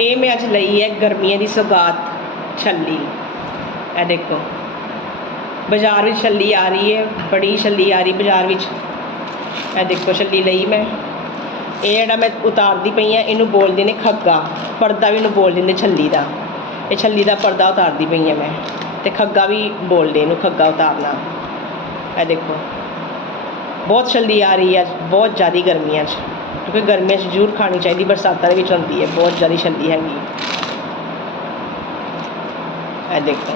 ਇਹ ਮੈਂ ਅੱਜ ਲਈ ਹੈ ਗਰਮੀਆਂ ਦੀ ਸੌਗਾਤ ਛੱਲੀ। ਇਹ ਦੇਖੋ। ਬਾਜ਼ਾਰ ਵਿੱਚ ਛੱਲੀ ਆ ਰਹੀ ਹੈ, ਬੜੀ ਛੱਲੀ ਆ ਰਹੀ ਬਾਜ਼ਾਰ ਵਿੱਚ। ਇਹ ਦੇਖੋ ਛੱਲੀ ਲਈ ਮੈਂ। ਇਹ ਜਿਹੜਾ ਮੈਂ ਉਤਾਰਦੀ ਪਈ ਆ ਇਹਨੂੰ ਬੋਲਦੇ ਨੇ ਖੱਗਾ। ਪਰਦਾ ਵੀ ਇਹਨੂੰ ਬੋਲਦੇ ਨੇ ਛੱਲੀ ਦਾ। ਇਹ ਛੱਲੀ ਦਾ ਪਰਦਾ ਉਤਾਰਦੀ ਪਈ ਆ ਮੈਂ। ਤੇ ਖੱਗਾ ਵੀ ਬੋਲਦੇ ਇਹਨੂੰ, ਖੱਗਾ ਉਤਾਰਨਾ। ਇਹ ਦੇਖੋ। ਬਹੁਤ ਛੱਲੀ ਆ ਰਹੀ ਹੈ, ਅੱਜ ਬਹੁਤ ਜ਼ਿਆਦਾ ਗਰਮੀਆਂ 'ਚ। ਕਿਉਂਕਿ ਗਰਮੀਆਂ 'ਚ ਜ਼ਰੂਰ ਖਾਣੀ ਚਾਹੀਦੀ, ਬਰਸਾਤਾਂ ਦੇ ਵਿੱਚ ਹੁੰਦੀ ਹੈ, ਬਹੁਤ ਜ਼ਿਆਦਾ ਛੱਲੀ ਹੈਗੀ। ਇਹ ਦੇਖੋ।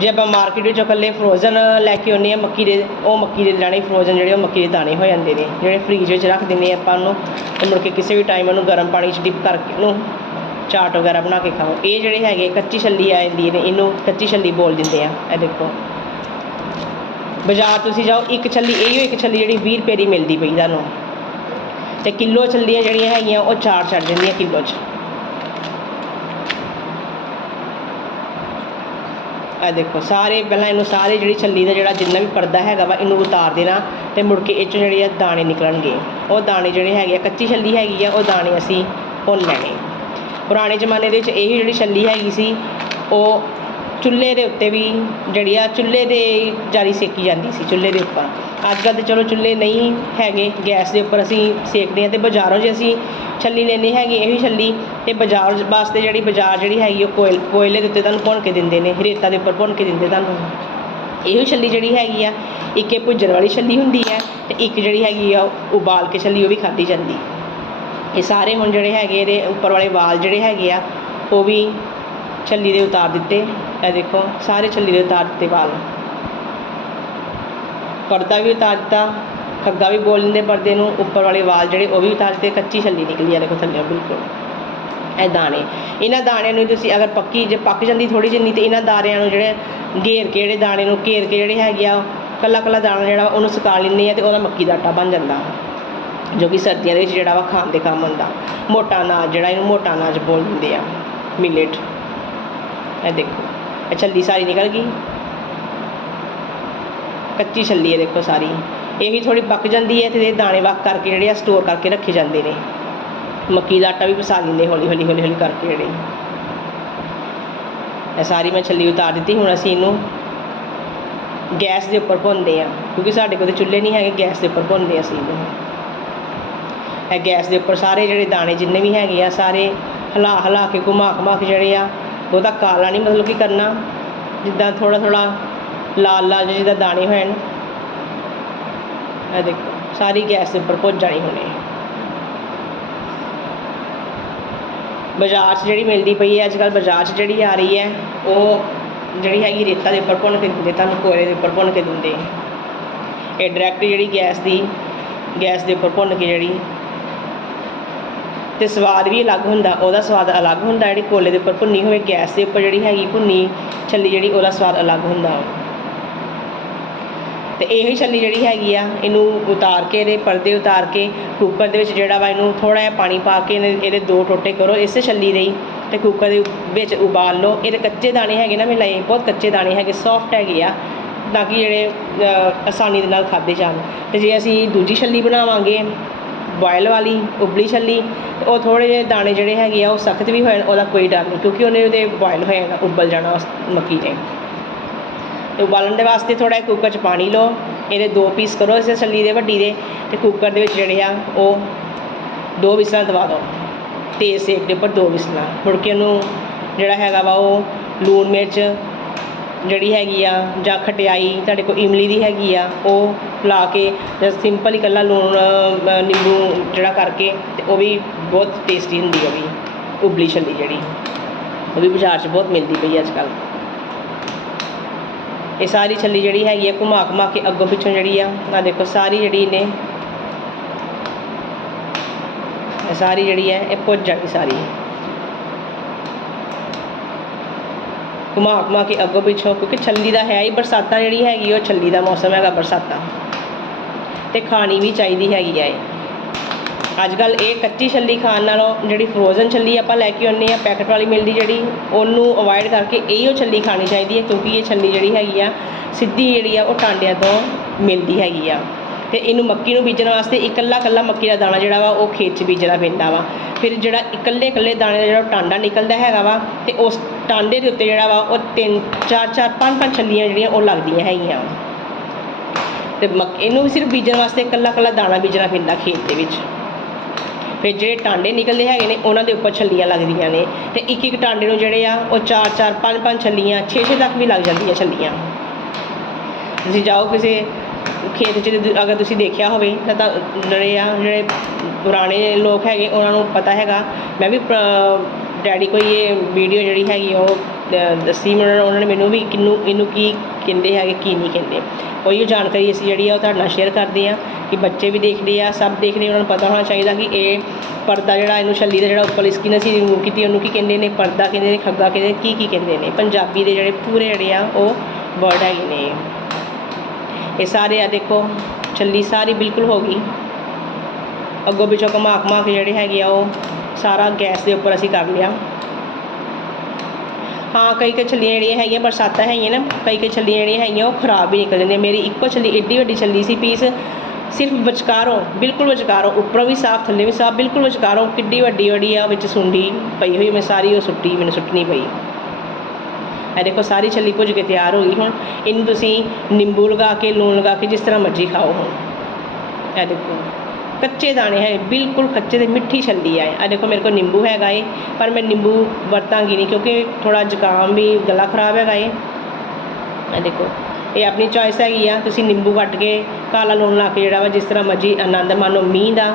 ਜੇ ਆਪਾਂ ਮਾਰਕੀਟ ਵਿੱਚੋਂ ਇਕੱਲੇ ਫਰੋਜ਼ਨ ਲੈ ਕੇ ਆਉਂਦੇ ਆ ਮੱਕੀ ਦੇ, ਉਹ ਮੱਕੀ ਦੇ ਦਾਣੇ ਫਰੋਜ਼ਨ ਜਿਹੜੇ, ਉਹ ਮੱਕੀ ਦੇ ਦਾਣੇ ਹੋ ਜਾਂਦੇ ਨੇ, ਜਿਹੜੇ ਫ੍ਰੀਜ ਵਿੱਚ ਰੱਖ ਦਿੰਦੇ ਆਪਾਂ ਉਹਨੂੰ, ਤੇ ਮੁੜ ਕੇ ਕਿਸੇ ਵੀ ਟਾਈਮ ਉਹਨੂੰ ਗਰਮ ਪਾਣੀ 'ਚ ਡਿਪ ਕਰਕੇ ਉਹਨੂੰ ਚਾਟ ਵਗੈਰਾ ਬਣਾ ਕੇ ਖਾਓ। ਇਹ ਜਿਹੜੇ ਹੈਗੇ ਕੱਚੀ ਛੱਲੀ ਆ ਜਾਂਦੀ ਨੇ ਇਹਨੂੰ ਕੱਚੀ ਛੱਲੀ ਬੋਲ ਦਿੰਦੇ ਆ, ਇਹ ਦੇਖੋ। ਬਾਜ਼ਾਰ ਤੁਸੀਂ ਜਾਓ, ਇੱਕ ਛੱਲੀ, ਇਹੋ ਇੱਕ ਛੱਲੀ ਜਿਹੜੀ 20 ਰੁਪਏ ਦੀ ਮਿਲਦੀ ਪਈ ਤੁਹਾਨੂੰ। ਤੇ ਕਿਲੋ ਛੱਲੀਆਂ ਜਿਹੜੀਆਂ ਹੈਗੀਆਂ, ਉਹ ਚਾਰ ਚੜ ਜਾਂਦੀਆਂ ਕਿਲੋ 'ਚ। ਇਹ ਦੇਖੋ, ਸਾਰੇ ਪਹਿਲਾਂ ਇਹਨੂੰ ਸਾਰੇ ਜਿਹੜੀ ਛੱਲੀ ਦਾ ਜਿਹੜਾ ਜਿੰਨਾ ਵੀ ਪਰਦਾ ਹੈਗਾ ਵਾ, ਇਹਨੂੰ ਉਤਾਰ ਦੇਣਾ ਤੇ ਮੁੜ ਕੇ ਇਹ 'ਚੋਂ ਜਿਹੜੇ ਆ ਦਾਣੇ ਨਿਕਲਣਗੇ। ਉਹ ਦਾਣੇ ਜਿਹੜੇ ਹੈਗੇ ਆ, ਕੱਚੀ ਛੱਲੀ ਹੈਗੀ ਆ, ਉਹ ਦਾਣੇ ਅਸੀਂ ਭੁੰਨ ਲੈਣੇ। ਪੁਰਾਣੇ ਜ਼ਮਾਨੇ ਦੇ ਵਿੱਚ ਇਹ ਜਿਹੜੀ ਛੱਲੀ ਹੈਗੀ ਸੀ, ਉਹ ਚੁੱਲ੍ਹੇ ਦੇ ਉੱਤੇ ਵੀ ਜਿਹੜੀ ਆ, ਚੁੱਲ੍ਹੇ ਦੇ ਜਾਰੀ ਸੇਕੀ ਜਾਂਦੀ ਸੀ, ਚੁੱਲ੍ਹੇ ਦੇ ਉੱਪਰ। ਅੱਜ ਕੱਲ੍ਹ ਤੇ ਚਲੋ ਚੁੱਲ੍ਹੇ ਨਹੀਂ ਹੈਗੇ ਗੈਸ ਦੇ ਉੱਪਰ ਅਸੀਂ ਸੇਕਦੇ ਹਾਂ ਅਤੇ ਬਾਜ਼ਾਰੋਂ ਜੇ ਅਸੀਂ ਛੱਲੀ ਲੈਂਦੇ ਹੈਗੇ ਇਹ ਵੀ ਛੱਲੀ ਅਤੇ ਬਾਜ਼ਾਰ ਵਾਸਤੇ ਜਿਹੜੀ ਬਾਜ਼ਾਰ ਜਿਹੜੀ ਹੈਗੀ ਉਹ ਕੋਇਲ ਕੋਇਲੇ ਦੇ ਉੱਤੇ ਤੁਹਾਨੂੰ ਭੁੰਨ ਕੇ ਦਿੰਦੇ ਨੇ, ਰੇਤਾ ਦੇ ਉੱਪਰ ਭੁੰਨ ਕੇ ਦਿੰਦੇ ਤੁਹਾਨੂੰ। ਇਹੋ ਛੱਲੀ ਜਿਹੜੀ ਹੈਗੀ ਆ, ਇੱਕ ਇਹ ਭੁੱਜਣ ਵਾਲੀ ਛੱਲੀ ਹੁੰਦੀ ਹੈ ਅਤੇ ਇੱਕ ਜਿਹੜੀ ਹੈਗੀ ਆ ਉਬਾਲ ਕੇ ਛੱਲੀ ਉਹ ਵੀ ਖਾਧੀ ਜਾਂਦੀ। ਇਹ ਸਾਰੇ ਹੁਣ ਜਿਹੜੇ ਹੈਗੇ ਇਹਦੇ ਉੱਪਰ ਵਾਲੇ ਵਾਲ ਜਿਹੜੇ ਹੈਗੇ ਆ, ਉਹ ਵੀ ਛੱਲੀ ਦੇ ਉਤਾਰ ਦਿੱਤੇ। ਇਹ ਦੇਖੋ, ਸਾਰੇ ਛੱਲੀ ਦੇ ਉਤਾਰ ਦਿੱਤੇ ਵਾਲ। ਪਰਦਾ ਵੀ ਉਤਾਰ ਦਿੱਤਾ, ਖੱਗਾ ਵੀ ਬੋਲ ਦਿੰਦੇ ਪਰਦੇ ਨੂੰ, ਉੱਪਰ ਵਾਲੇ ਵਾਲ ਜਿਹੜੇ ਉਹ ਵੀ ਉਤਾਰ ਦਿੱਤੇ, ਕੱਚੀ ਛੱਲੀ ਨਿਕਲੀ ਆ ਦੇਖੋ ਥੱਲੇ ਬਿਲਕੁਲ। ਇਹ ਦਾਣੇ। ਇਹਨਾਂ ਦਾਣਿਆਂ ਨੂੰ ਤੁਸੀਂ ਅਗਰ ਪੱਕੀ ਜੇ ਪੱਕ ਜਾਂਦੀ ਥੋੜੀ ਜਿੰਨੀ ਤੇ ਇਹਨਾਂ ਦਾਣਿਆਂ ਨੂੰ ਜਿਹੜੇ ਘੇਰ ਕੇ ਜਿਹੜੇ ਦਾਣੇ ਨੂੰ, ਘੇਰ ਕੇ ਜਿਹੜੇ ਹੈਗੇ ਆ, ਕੱਲਾ ਕੱਲਾ ਦਾਣਾ ਜਿਹੜਾ ਉਹਨੂੰ ਸੁਕਾ ਲੈਂਦੇ ਆ ਤੇ ਉਹਦਾ ਮੱਕੀ ਦਾ ਆਟਾ ਬਣ ਜਾਂਦਾ। ਜੋ ਕਿ ਸਰਦੀਆਂ ਦੇ ਵਿੱਚ ਜਿਹੜਾ ਵਾ ਖਾਣ ਦੇ ਕੰਮ ਹੁੰਦਾ। ਮੋਟਾ ਅਨਾਜ, ਜਿਹੜਾ ਇਹਨੂੰ ਮੋਟਾ ਅਨਾਜ ਬੋਲ ਦਿੰਦੇ ਆ। ਮਿਲੇਟ ਇਹ ਦੇਖੋ। ਇਹ ਛੱਲੀ ਸਾਰੀ ਨਿਕਲ ਗਈ। ਕੱਚੀ ਛੱਲੀ ਹੈ ਦੇਖੋ ਸਾਰੀ। ਇਹ ਵੀ ਥੋੜੀ ਪੱਕ ਜਾਂਦੀ ਹੈ ਤੇ ਇਹ ਦਾਣੇ ਵਕ ਕਰਕੇ ਜਿਹੜੇ ਆ ਸਟੋਰ ਕਰਕੇ ਰੱਖੇ ਜਾਂਦੇ ਨੇ। ਮੱਕੀ ਦਾ ਆਟਾ ਵੀ ਪਸਾ ਲੈਂਦੇ ਹੌਲੀ ਹੌਲੀ ਹੌਲੀ ਹੌਲੀ ਕਰਕੇ ਜਿਹੜੇ। ਇਹ ਸਾਰੀ ਮੈਂ ਛੱਲੀ ਉਤਾਰ ਦਿੱਤੀ, ਹੁਣ ਅਸੀਂ ਇਹਨੂੰ ਗੈਸ ਦੇ ਉੱਪਰ ਭੁੰਨਦੇ ਆ ਕਿਉਂਕਿ ਸਾਡੇ ਕੋਲ ਤੇ ਚੁੱਲ੍ਹੇ ਨਹੀਂ ਹੈਗੇ, ਗੈਸ ਦੇ ਉੱਪਰ ਭੁੰਨਦੇ ਅਸੀਂ ਇਹਨੂੰ। ਇਹ ਗੈਸ ਦੇ ਉੱਪਰ ਸਾਰੇ ਜਿਹੜੇ ਦਾਣੇ ਜਿੰਨੇ ਵੀ ਹੈਗੇ ਆ, ਸਾਰੇ ਹਿਲਾ ਹਿਲਾ ਕੇ ਘੁਮਾ ਘੁਮਾ ਕੇ ਜਿਹੜੇ ਆ, ਉਹਦਾ ਕਾਲਾ ਨਹੀਂ ਮਤਲਬ ਕਿ ਕਰਨਾ। ਜਿੱਦਾਂ ਥੋੜਾ ਥੋੜਾ ਲਾਲ ਲਾਲ ਜਿਹੇ ਜਿੱਦਾਂ ਦਾਣੇ ਹੋਣ ਇਹ ਦੇਖੋ, ਸਾਰੀ ਗੈਸ ਦੇ ਉੱਪਰ ਭੁੱਜ ਜਾਣੀ ਹੁਣੇ। ਬਾਜ਼ਾਰ 'ਚ ਜਿਹੜੀ ਮਿਲਦੀ ਪਈ ਹੈ ਅੱਜ ਕੱਲ੍ਹ ਬਾਜ਼ਾਰ 'ਚ ਜਿਹੜੀ ਆ ਰਹੀ ਹੈ, ਉਹ ਜਿਹੜੀ ਹੈਗੀ ਰੇਤਾ ਦੇ ਉੱਪਰ ਭੁੰਨ ਕੇ ਦਿੰਦੇ, ਤੁਹਾਨੂੰ ਕੋਲੇ ਦੇ ਉੱਪਰ ਭੁੰਨ ਕੇ ਦਿੰਦੇ। ਇਹ ਡਾਇਰੈਕਟ ਜਿਹੜੀ ਗੈਸ ਦੀ, ਗੈਸ ਦੇ ਉੱਪਰ ਭੁੰਨ ਕੇ ਜਿਹੜੀ ਤੇ ਸਵਾਦ ਵੀ ਅਲੱਗ ਹੁੰਦਾ, ਉਹਦਾ ਸਵਾਦ ਅਲੱਗ ਹੁੰਦਾ, ਜਿਹੜੀ ਕੋਲੇ ਦੇ ਉੱਪਰ ਭੁੰਨੀ ਹੋਵੇ, ਗੈਸ ਦੇ ਉੱਪਰ ਜਿਹੜੀ ਹੈਗੀ ਭੁੰਨੀ, ਛੱਲੀ ਜਿਹੜੀ, ਉਹਦਾ ਸਵਾਦ ਅਲੱਗ ਹੁੰਦਾ। ਤੇ ਇਹੀ ਛੱਲੀ ਜਿਹੜੀ ਹੈਗੀ ਆ, ਇਹਨੂੰ ਉਤਾਰ ਕੇ ਇਹਦੇ ਪਰਦੇ ਉਤਾਰ ਕੇ, ਕੁੱਕਰ ਦੇ ਵਿੱਚ ਜਿਹੜਾ ਵਾ ਇਹਨੂੰ ਥੋੜ੍ਹਾ ਜਿਹਾ ਪਾਣੀ ਪਾ ਕੇ ਇਹਦੇ ਇਹਦੇ ਦੋ ਟੋਟੇ ਕਰੋ, ਇਸੇ ਛੱਲੀ ਦੇ ਹੀ। ਤੇ ਕੁੱਕਰ ਦੇ ਵਿੱਚ ਉਬਾਲ ਲਓ। ਇਹਦੇ ਕੱਚੇ ਦਾਣੇ ਹੈਗੇ ਨਾ ਮੈਂ ਲਏ ਬਹੁਤ ਕੱਚੇ ਦਾਣੇ ਹੈਗੇ ਸੌਫਟ ਹੈਗੇ ਆ, ਤਾਂ ਕਿ ਜਿਹੜੇ ਆਸਾਨੀ ਦੇ ਨਾਲ ਖਾਦੇ ਜਾਣ। ਅਤੇ ਜੇ ਅਸੀਂ ਦੂਜੀ ਛੱਲੀ ਬਣਾਵਾਂਗੇ ਬੋਇਲ ਵਾਲੀ, ਉਬਲੀ ਛੱਲੀ, ਤੇ ਉਹ ਥੋੜੇ ਜਿਹੇ ਦਾਣੇ ਜਿਹੜੇ ਹੈਗੇ ਆ, ਉਹ ਸਖਤ ਵੀ ਹੋ ਉਹਦਾ ਕੋਈ ਡਰ ਨਹੀਂ, ਕਿਉਂਕਿ ਉਹਨੇ ਉਹਦੇ ਬੋਇਲ ਹੋ ਜਾਣਾ ਉਬਲ ਜਾਣਾ ਉਸ ਮੱਕੀ ਨੇ ਤੇ ਉਬਾਲਣ ਦੇ ਵਾਸਤੇ ਥੋੜਾ ਕੁੱਕਰ 'ਚ ਪਾਣੀ ਲਓ। ਇਹਦੇ ਦੋ ਪੀਸ ਕਰੋ ਇਸੇ ਛੱਲੀ ਦੇ ਵੱਡੀ ਦੇ ਤੇ ਕੁੱਕਰ ਦੇ ਵਿੱਚ ਜਿਹੜੇ ਆ, ਉਹ ਦੋ ਵਿਸਲਾਂ ਦਵਾ ਦਿਓ। ਤੇਜ਼ ਸੇਕ ਦੇ ਉੱਪਰ ਦੋ ਵਿਸਲਾਂ। ਮੁੜ ਕੇ ਉਹਨੂੰ ਜਿਹੜਾ ਹੈਗਾ ਵਾ, ਉਹ ਲੂਣ ਮਿਰਚ ਜਿਹੜੀ ਹੈਗੀ ਆ ਜਾਂ ਖਟਿਆਈ, ਤੁਹਾਡੇ ਕੋਲ ਇਮਲੀ ਦੀ ਹੈਗੀ ਆ, ਉਹ ਲਾ ਕੇ ਜਾਂ ਸਿੰਪਲ ਹੀ ਇਕੱਲਾ ਲੂਣ ਨਿੰਬੂ ਜਿਹੜਾ ਕਰਕੇ ਤੇ ਉਹ ਵੀ ਬਹੁਤ ਟੇਸਟੀ ਹੁੰਦੀ ਆ ਵੀ, ਉਬਲੀ ਛੱਲੀ ਜਿਹੜੀ। ਉਹ ਵੀ ਬਾਜ਼ਾਰ 'ਚ ਬਹੁਤ ਮਿਲਦੀ ਪਈ ਅੱਜ ਕੱਲ੍ਹ। ਇਹ ਸਾਰੀ ਛੱਲੀ ਜਿਹੜੀ ਹੈਗੀ ਆ, ਘੁਮਾ ਘੁਮਾ ਕੇ ਅੱਗੋਂ ਪਿੱਛੋਂ ਜਿਹੜੀ ਆ ਆ ਦੇਖੋ ਸਾਰੀ ਜਿਹੜੀ ਨੇ ਇਹ ਸਾਰੀ ਜਿਹੜੀ ਹੈ, ਇਹ ਭੁੱਜ ਜਾਣੀ ਸਾਰੀ। ਘੁਮਾ ਘੁਮਾ ਕੇ ਅੱਗੋਂ ਪਿੱਛੋਂ, ਕਿਉਂਕਿ ਛੱਲੀ ਦਾ ਹੈ ਹੀ ਬਰਸਾਤਾਂ ਜਿਹੜੀ ਹੈਗੀ, ਉਹ ਛੱਲੀ ਦਾ ਮੌਸਮ ਹੈਗਾ ਬਰਸਾਤਾਂ। ਤੇ ਖਾਣੀ ਵੀ ਚਾਹੀਦੀ ਹੈਗੀ ਆ ਇਹ। ਅੱਜ ਕੱਲ ਇਹ ਕੱਚੀ ਛੱਲੀ ਖਾਣ ਨਾਲੋਂ ਜਿਹੜੀ ਫਰੋਜ਼ਨ ਛੱਲੀ ਆਪਾਂ ਲੈ ਕੇ ਆਉਂਦੇ ਆ ਪੈਕਟ ਵਾਲੀ ਮਿਲਦੀ ਜਿਹੜੀ, ਉਹਨੂੰ ਅਵੋਇਡ ਕਰਕੇ ਇਹੀ ਉਹ ਛੱਲੀ ਖਾਣੀ ਚਾਹੀਦੀ ਹੈ, ਕਿਉਂਕਿ ਇਹ ਛੱਲੀ ਜਿਹੜੀ ਹੈਗੀ ਆ, ਸਿੱਧੀ ਜਿਹੜੀ ਆ, ਉਹ ਟਾਂਡਿਆਂ ਤੋਂ ਮਿਲਦੀ ਹੈਗੀ ਆ। ਤੇ ਇਹਨੂੰ ਮੱਕੀ ਨੂੰ ਬੀਜਣ ਵਾਸਤੇ ਇਕੱਲਾ ਇਕੱਲਾ ਮੱਕੀ ਦਾ ਦਾਣਾ ਜਿਹੜਾ ਵਾ, ਉਹ ਖੇਤ 'ਚ ਬੀਜਣਾ ਪੈਂਦਾ ਵਾ। ਫਿਰ ਜਿਹੜਾ ਇਕੱਲੇ ਇਕੱਲੇ ਦਾਣੇ ਦਾ ਜਿਹੜਾ ਟਾਂਡਾ ਨਿਕਲਦਾ ਹੈਗਾ ਵਾ, ਤੇ ਉਸ ਟਾਂਡੇ ਦੇ ਉੱਤੇ ਜਿਹੜਾ ਵਾ, ਉਹ ਤਿੰਨ, ਚਾਰ ਚਾਰ, ਪੰਜ ਪੰਜ ਛੱਲੀਆਂ ਜਿਹੜੀਆਂ, ਉਹ ਲੱਗਦੀਆਂ ਹੈਗੀਆਂ ਤੇ ਮੱਕ, ਇਹਨੂੰ ਵੀ ਸਿਰਫ ਬੀਜਣ ਵਾਸਤੇ ਇਕੱਲਾ ਇਕੱਲਾ ਦਾਣਾ ਬੀਜਣਾ ਪੈਂਦਾ ਖੇਤ ਦੇ ਵਿੱਚ। ਫਿਰ ਜਿਹੜੇ ਟਾਂਡੇ ਨਿਕਲਦੇ ਹੈਗੇ ਨੇ, ਉਹਨਾਂ ਦੇ ਉੱਪਰ ਛੱਲੀਆਂ ਲੱਗਦੀਆਂ ਨੇ। ਤੇ ਇੱਕ ਇੱਕ ਟਾਂਡੇ ਨੂੰ ਜਿਹੜੇ ਆ, ਉਹ ਚਾਰ ਚਾਰ ਪੰਜ ਪੰਜ ਛੱਲੀਆਂ ਛੇ ਛੇ ਤੱਕ ਵੀ ਲੱਗ ਜਾਂਦੀਆਂ ਛੱਲੀਆਂ। ਤੁਸੀਂ ਜਾਓ ਕਿਸੇ ਖੇਤ 'ਚ ਅਗਰ ਤੁਸੀਂ ਦੇਖਿਆ ਹੋਵੇ, ਤਾਂ ਜਿਹੜੇ ਆ, ਜਿਹੜੇ ਪੁਰਾਣੇ ਲੋਕ ਹੈਗੇ, ਉਹਨਾਂ ਨੂੰ ਪਤਾ ਹੈਗਾ। ਮੈਂ ਵੀ ਡੈਡੀ ਕੋਈ ਇਹ ਵੀਡੀਓ ਜਿਹੜੀ ਹੈਗੀ, ਉਹ ਦੱਸੀ ਮੈਨੂੰ ਉਹਨਾਂ ਨੇ ਮੈਨੂੰ ਵੀ ਕਿੰਨੂੰ ਇਹਨੂੰ ਕੀ ਕਹਿੰਦੇ ਹੈਗੇ, ਕੀ ਨਹੀਂ ਕਹਿੰਦੇ। ਉਹੀ ਜਾਣਕਾਰੀ ਅਸੀਂ ਜਿਹੜੀ ਆ ਉਹ ਤੁਹਾਡੇ ਨਾਲ ਸ਼ੇਅਰ ਕਰਦੇ ਆ ਕਿ ਬੱਚੇ ਵੀ ਦੇਖਦੇ ਆ, ਸਭ ਦੇਖਦੇ ਉਹਨਾਂ ਨੂੰ ਪਤਾ ਹੋਣਾ ਚਾਹੀਦਾ ਕਿ ਇਹ ਪਰਦਾ ਜਿਹੜਾ ਇਹਨੂੰ ਛੱਲੀ ਦਾ ਜਿਹੜਾ ਉੱਪਰ ਸਕਿਨ ਅਸੀਂ ਰਿਮੂਵ ਕੀਤੀ, ਉਹਨੂੰ ਕੀ ਕਹਿੰਦੇ ਨੇ, ਪਰਦਾ ਕਹਿੰਦੇ ਨੇ ਖੱਗਾ ਕਹਿੰਦੇ ਨੇ, ਕੀ ਕੀ ਕਹਿੰਦੇ ਨੇ। ਪੰਜਾਬੀ ਦੇ ਜਿਹੜੇ ਪੂਰੇ ਜਿਹੜੇ ਆ ਉਹ ਵਰਡ ਹੈਗੇ ਨੇ। ਇਹ ਸਾਰੇ ਆ ਦੇਖੋ, ਛੱਲੀ ਸਾਰੀ ਬਿਲਕੁਲ ਹੋ ਗਈ। ਅੱਗੋਂ ਪਿੱਛੋਂ ਘੁਮਾ ਘੁਮਾ ਕੇ ਜਿਹੜੇ ਹੈਗੇ ਆ ਉਹ ਸਾਰਾ ਗੈਸ ਦੇ ਉੱਪਰ ਅਸੀਂ ਕਰ ਲਿਆ। ਹਾਂ, ਕਈ ਕਈ ਛੱਲੀਆਂ ਜਿਹੜੀਆਂ ਹੈਗੀਆਂ, ਬਰਸਾਤਾਂ ਹੈਗੀਆਂ ਨਾ, ਕਈ ਕਈ ਛੱਲੀਆਂ ਜਿਹੜੀਆਂ ਹੈਗੀਆਂ, ਉਹ ਖਰਾਬ ਵੀ ਨਿਕਲ ਜਾਂਦੀਆਂ। ਮੇਰੀ ਇੱਕੋ ਛੱਲੀ, ਏਡੀ ਵੱਡੀ ਛੱਲੀ ਸੀ ਪੀਸ, ਸਿਰਫ ਵਿਚਕਾਰੋਂ, ਬਿਲਕੁਲ ਵਿਚਕਾਰੋਂ, ਉੱਪਰੋਂ ਵੀ ਸਾਫ਼, ਥੱਲੇ ਵੀ ਸਾਫ਼, ਬਿਲਕੁਲ ਵਿਚਕਾਰੋਂ, ਕਿੱਡੀ ਵੱਡੀ ਵੱਡੀ ਆ, ਵਿੱਚ ਸੁੰਡੀ ਪਈ ਹੋਈ ਮੈਂ ਸਾਰੀ ਉਹ ਸੁੱਟੀ, ਮੈਨੂੰ ਸੁੱਟਣੀ ਪਈ। ਇਹ ਦੇਖੋ, ਸਾਰੀ ਛੱਲੀ ਭੁੱਜ ਕੇ ਤਿਆਰ ਹੋ ਗਈ ਹੁਣ। ਇਹਨੂੰ ਤੁਸੀਂ ਨਿੰਬੂ ਲਗਾ ਕੇ, ਲੂਣ ਲਗਾ ਕੇ, ਜਿਸ ਤਰ੍ਹਾਂ ਮਰਜ਼ੀ ਖਾਓ ਹੁਣ। ਇਹ ਦੇਖੋ। ਕੱਚੇ ਦਾਣੇ ਹੈ, ਬਿਲਕੁਲ ਕੱਚੇ ਤੇ ਮਿੱਠੀ ਛੱਲੀ ਹੈ। ਇਹ ਦੇਖੋ ਮੇਰੇ ਕੋਲ ਨਿੰਬੂ ਹੈਗਾ ਏ, ਪਰ ਮੈਂ ਨਿੰਬੂ ਵਰਤਾਂਗੀ ਨਹੀਂ ਕਿਉਂਕਿ ਥੋੜਾ ਜ਼ੁਕਾਮ ਵੀ, ਗਲਾ ਖਰਾਬ ਹੈਗਾ ਏ। ਇਹ ਦੇਖੋ, ਇਹ ਆਪਣੀ ਚੋਇਸ ਹੈਗੀ ਆ। ਤੁਸੀਂ ਨਿੰਬੂ ਕੱਟ ਕੇ ਕਾਲਾ ਲੂਣ ਲਾ ਕੇ ਜਿਹੜਾ ਵਾ, ਜਿਸ ਤਰ੍ਹਾਂ ਮਰਜ਼ੀ ਆਨੰਦ ਮਾਣੋ, ਮੀਂਹ ਦਾ।